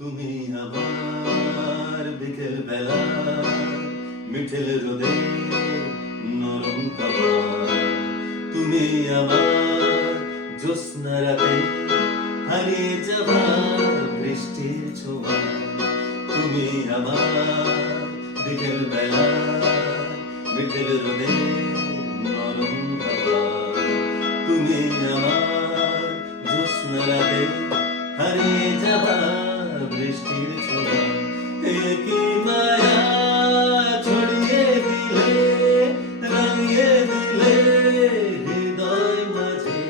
তুমি আমার বিকেল বেলা মিঠেল রোদে নরম হাওয়া, তুমি আমার জ্যোৎস্না রাতে হারিয়ে যাওয়া বৃষ্টির ছোঁয়া, তুমি আমার বিকেল বেলা মিঠেল রোদে নরম হাওয়া, তুমি আমার জ্যোৎস্না রাতে হারিয়ে যাওয়া বৃষ্টির ছোঁয়া। একই মায়া ছড়িয়ে দিলে, রাঙিয়ে দিলে হৃদয় মাঝে,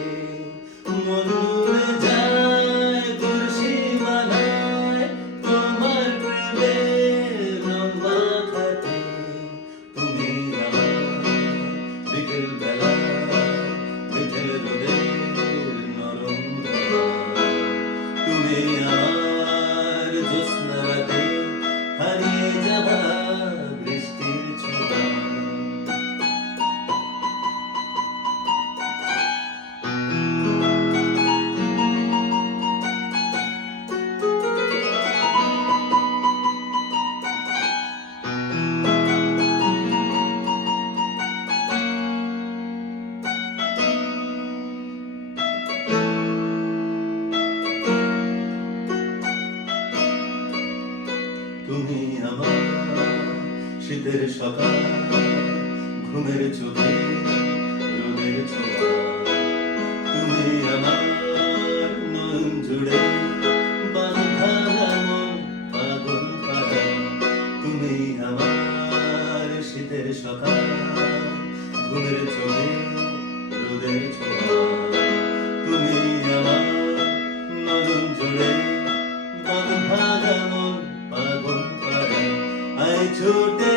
মন উড়ে যায় দূর সীমানায় তোমার প্রেমে রং মাখাতে। তুমি আমার বিকেল বেলা মিঠেল রোদের নরম হাওয়া, তুমি আমার জ্যোৎস্না রাতে হারিয়ে যাওয়া বৃষ্টির ছোঁয়া। তুমি আমার শীতের সকাল, ঘুমের চোখে রোদের ছোঁয়া, তুমি আমার নয়ন জুড়ে বাঁধা মন পাগল পাড়া, তুমি আমার শীতের সকাল, ঘুমের চোখে রোদের ছোঁয়া, তুমি আমার নয়ন জুড়ে বাঁধা মন পাগল পাড়া। আয় ছুটে